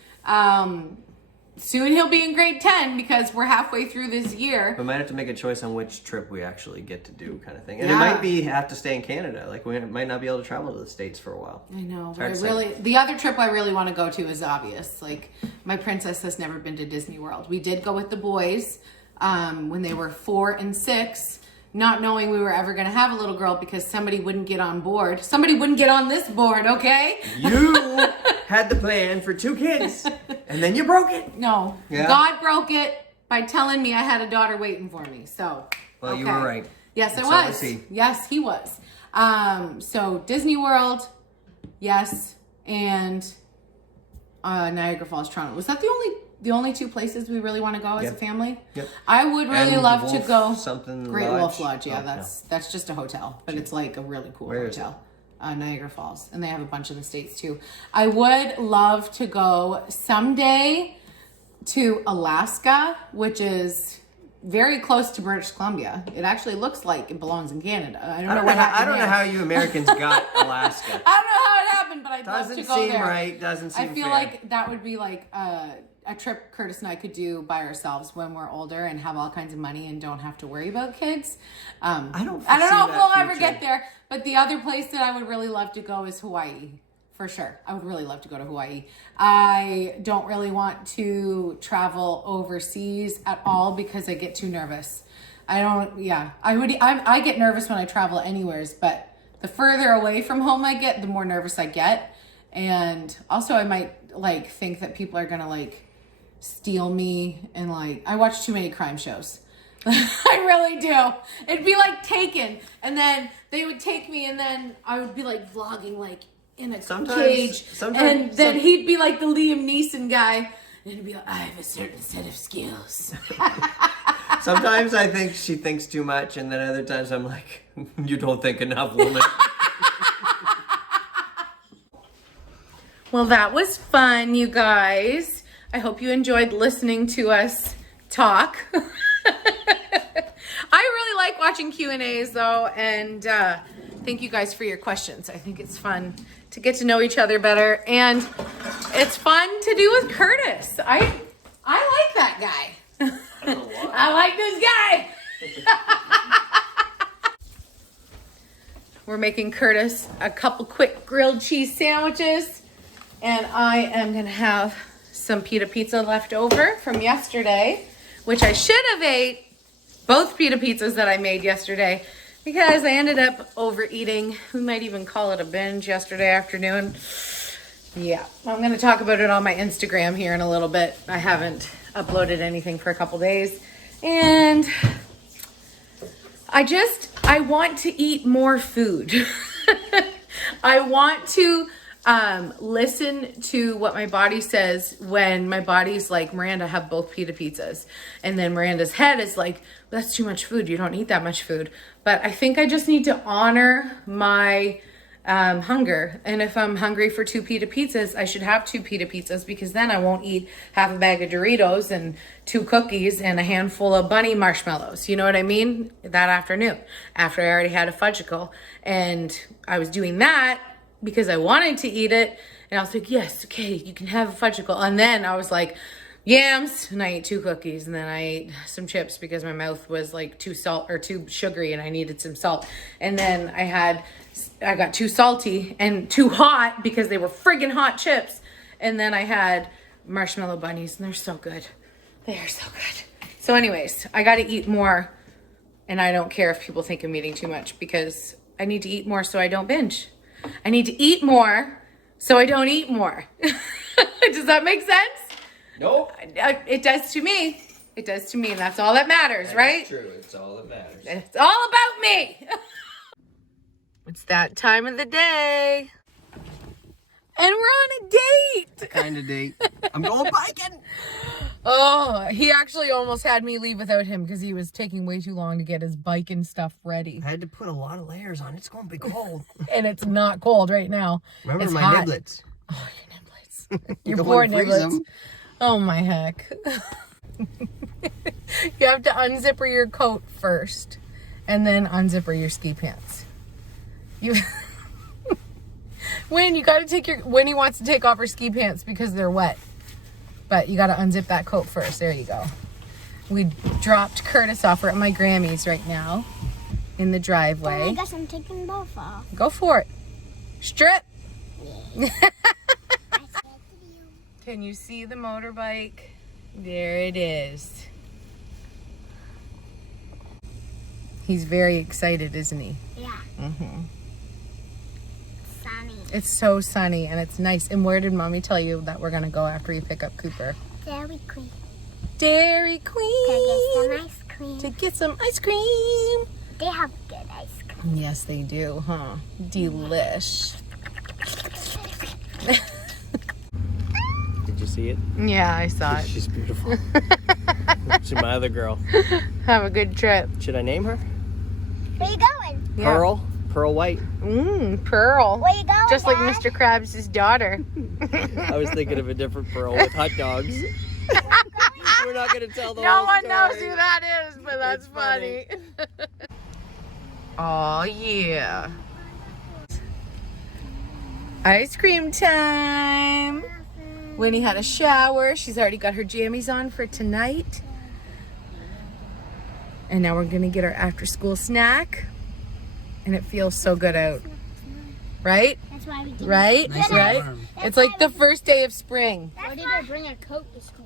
Soon he'll be in grade 10 because we're halfway through this year. We might have to make a choice on which trip we actually get to do, kind of thing. And it might have to stay in Canada. Like, we might not be able to travel to the States for a while. I know. But the other trip I really want to go to is obvious. Like, my princess has never been to Disney World. We did go with the boys when they were 4 and 6, not knowing we were ever going to have a little girl because somebody wouldn't get on board. Somebody wouldn't get on this board, okay? You had the plan for 2 kids, and then you broke it. No. Yeah. God broke it by telling me I had a daughter waiting for me. So, well, you were right. Yes, I was. Yes, he was. So Disney World, yes, and Niagara Falls, Toronto. Was that the only the only two places we really want to go as a family. Yep. I would really love to go. Great Wolf Lodge. Yeah, that's just a hotel, but it's like a really cool hotel. Niagara Falls, and they have a bunch in the States too. I would love to go someday to Alaska, which is very close to British Columbia. It actually looks like it belongs in Canada. I don't know how you Americans got Alaska. I don't know how it happened, but I'd love to go there. Doesn't seem right. Doesn't seem fair. I feel like that would be like a trip Curtis and I could do by ourselves when we're older and have all kinds of money and don't have to worry about kids. I don't know if we'll ever get there, but the other place that I would really love to go is Hawaii. For sure. I would really love to go to Hawaii. I don't really want to travel overseas at all because I get too nervous. I get nervous when I travel anywheres, but the further away from home I get, the more nervous I get. And also I might like think that people are going to like steal me, and like I watch too many crime shows. I really do. It'd be like Taken, and then they would take me, and then I would be like vlogging like in a cage, and then he'd be like the Liam Neeson guy, and he'd be like, I have a certain set of skills. Sometimes I think she thinks too much, and then other times I'm like, you don't think enough, woman. Well, that was fun, you guys. I hope you enjoyed listening to us talk. I really like watching Q&As though, and thank you guys for your questions. I think it's fun to get to know each other better, and it's fun to do with Curtis. I like that guy. I don't know why. I like this guy. We're making Curtis a couple quick grilled cheese sandwiches, and I am gonna have some pita pizza left over from yesterday, which I should have ate both pita pizzas that I made yesterday because I ended up overeating. We might even call it a binge yesterday afternoon. Yeah, I'm going to talk about it on my Instagram here in a little bit. I haven't uploaded anything for a couple days, and I want to eat more food. I want to listen to what my body says when my body's like, Miranda, have both pita pizzas. And then Miranda's head is like, that's too much food. You don't eat that much food. But I think I just need to honor my hunger. And if I'm hungry for 2 pita pizzas, I should have 2 pita pizzas, because then I won't eat half a bag of Doritos and 2 cookies and a handful of bunny marshmallows. You know what I mean? That afternoon, after I already had a fudgicle. And I was doing that because I wanted to eat it, and I was like, yes, okay, you can have a fudgicle. And then I was like, yams, and I ate 2 cookies, and then I ate some chips because my mouth was like too sugary and I needed some salt. And then I got too salty and too hot because they were friggin' hot chips. And then I had marshmallow bunnies, and they're so good. They are so good. So anyways, I got to eat more, and I don't care if people think I'm eating too much, because I need to eat more so I don't binge. I need to eat more so I don't eat more. Does that make sense? Nope. It does to me. It does to me, and that's all that matters, right? That's true. It's all that matters. It's all about me. It's that time of the day. And we're on a date. The kind of date. I'm going biking. Oh, he actually almost had me leave without him because he was taking way too long to get his bike and stuff ready. I had to put a lot of layers on. It's going to be cold. And it's not cold right now. Remember it's my hot. niblets. Oh, your niblets. Your poor niblets. Oh, my heck. You have to unzipper your coat first and then unzipper your ski pants. Winnie wants to take off her ski pants because they're wet. But you got to unzip that coat first. There you go. We dropped Curtis off. We're at my Grammy's right now in the driveway. I guess I'm taking both off. Go for it. Strip. Yeah. Can you see the motorbike? There it is. He's very excited, isn't he? Yeah. Mm-hmm. Sunny. It's so sunny and it's nice. And where did Mommy tell you that we're going to go after you pick up Cooper? Dairy Queen. Dairy Queen. To get some ice cream. To get some ice cream. They have good ice cream. Yes, they do, huh? Delish. Did you see see it? Yeah, I saw it. She's beautiful. She's my other girl. Have a good trip. Should I name her? Where you going? Yeah. Pearl. Pearl White. Pearl. Where you going, Just like Dad? Mr. Krabs' daughter. I was thinking of a different Pearl with hot dogs. We're not going to tell the No whole one story. knows who that is, but that's It's funny. Oh, yeah. Ice cream time. Winnie had a shower. She's already got her jammies on for tonight. And now we're going to get our after-school snack. And it feels so good out. Right? That's why we do Right? Nice Right? and warm. It's like the first day of spring. Why did I bring a coat to school?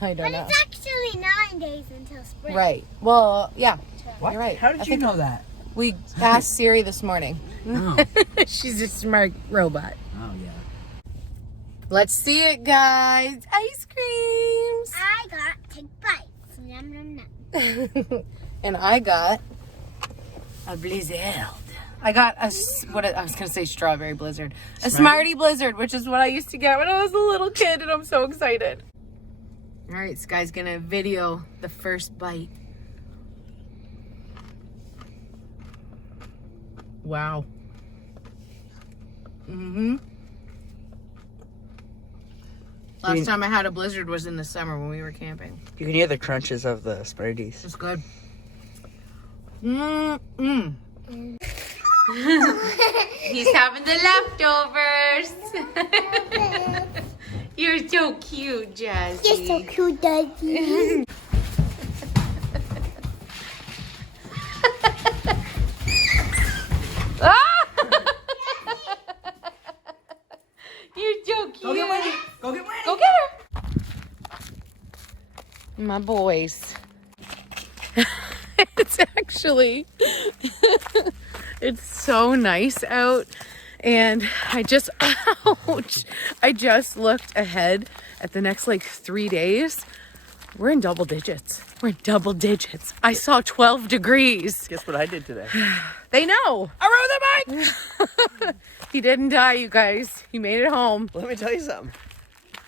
I don't But know. it's actually 9 days until spring. Right. Well, yeah. What? You're right. How I did you think know that? we asked Siri this morning. Oh, She's a smart robot. oh yeah. Let's see it, guys. Ice creams. I got take bites. Nom, nom, nom. And I got a blizzard. I got I was gonna say strawberry blizzard. A Smarty blizzard, which is what I used to get when I was a little kid, and I'm so excited. All right, Sky's gonna video the first bite. Wow. Last time I had a blizzard was in the summer when we were camping. You can hear the crunches of the Smarties. It's good. He's having the leftovers. You're so cute, Jazzy. You're so cute, Daddy. You're so cute. Go get Winnie! Go get Winnie! Go get her. My boys. It's actually, it's so nice out. And I just, ouch. I just looked ahead at the next like 3 days. We're in double digits. We're in double digits. I saw 12 degrees. Guess what I did today? They know. I rode the bike. He didn't die, you guys. He made it home. Let me tell you something.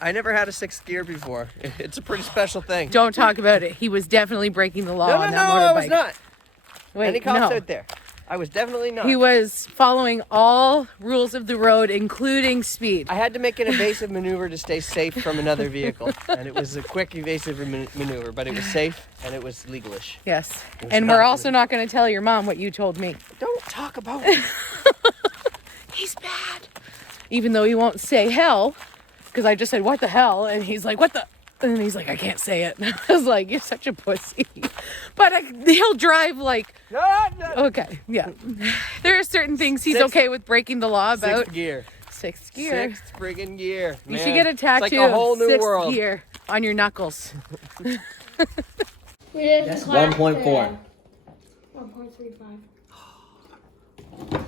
I never had a sixth gear before. It's a pretty special thing. Don't talk about it. He was definitely breaking the law No, on no, that no, motorbike. I was not. Wait, Any cops no. out there? I was definitely not. He was following all rules of the road, including speed. I had to make an evasive maneuver to stay safe from another vehicle. And it was a quick evasive maneuver, but it was safe and it was legalish. Yes. was And not we're also not going to tell your mom what you told me. Don't talk about it. He's bad. Even though he won't say hell, because I just said, what the hell? And he's like, what the? And then he's like, I can't say it. And I was like, you're such a pussy. But he'll drive like, No. okay, yeah. There are certain things he's Sixth- okay with breaking the law about. Sixth gear. Sixth gear. Sixth friggin' gear. You Man. should get a tattoo It's like a whole of new sixth world. gear on your knuckles. That's 1.4. 1.35.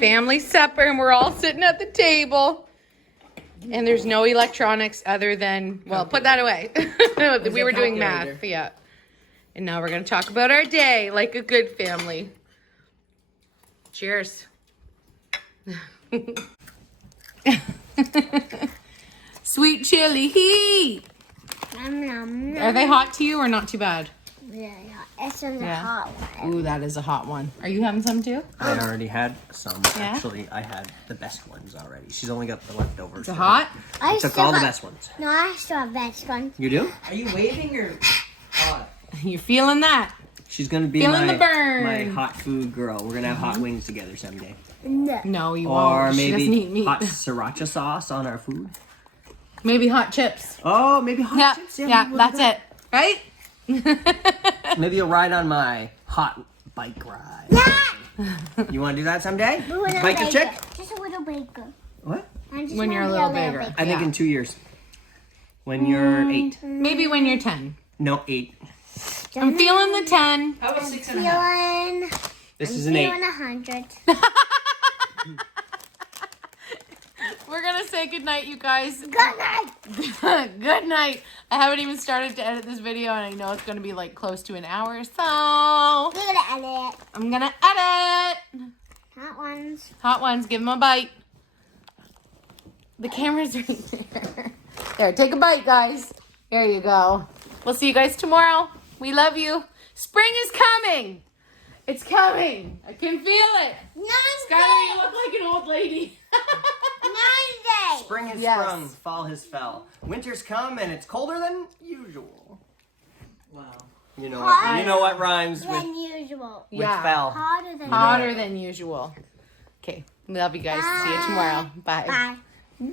Family supper, and we're all sitting at the table. And there's no electronics other than, well, put that away. We were doing math, yeah. And now we're going to talk about our day like a good family. Cheers. Sweet chili heat. Nom, nom, nom. Are they hot to you or not too bad? Yeah, this one's Yeah. a hot one. Ooh, that is a hot one. Are you having some too? I already had some. Yeah? Actually, I had the best ones already. She's only got the leftovers. Is it hot? I Took still all the have- best ones. No, I still have best ones. You do? Are you waving or what? You're feeling that? She's gonna be Feeling my, the burn. my hot food girl. We're gonna have hot wings together someday. No. No, you Or won't. She doesn't eat maybe meat. hot sriracha sauce on our food. Maybe hot chips. Oh, maybe hot Yeah, chips. yeah, we'll do that's that. it. Right? Maybe you'll ride on my hot bike ride. Yeah. You want to do that someday? But when I'm Bike a bigger. chick? Just a little bigger. What? I just When you're a wanna little be bigger. I think Yeah. in 2 years. When you're 8. Maybe when you're 10. No, 8. I'm feeling the 10. How about 6.5? Feeling, This is an 8. feeling 100. We're going to say goodnight, you guys. Good night. Good night. I haven't even started to edit this video, and I know it's going to be like close to an hour, so We're gonna edit. I'm going to edit. Hot ones. Hot ones, give them a bite. The camera's right there. There, take a bite, guys. There you go. We'll see you guys tomorrow. We love you. Spring is coming. It's coming. I can feel it. Skylar, you look like an old lady. Spring has Yes. sprung, fall has fell. Winter's come and it's colder than usual. Wow. You know what rhymes with usual. fell. Hotter than usual. Okay, we love you guys. See you tomorrow. Bye. Bye.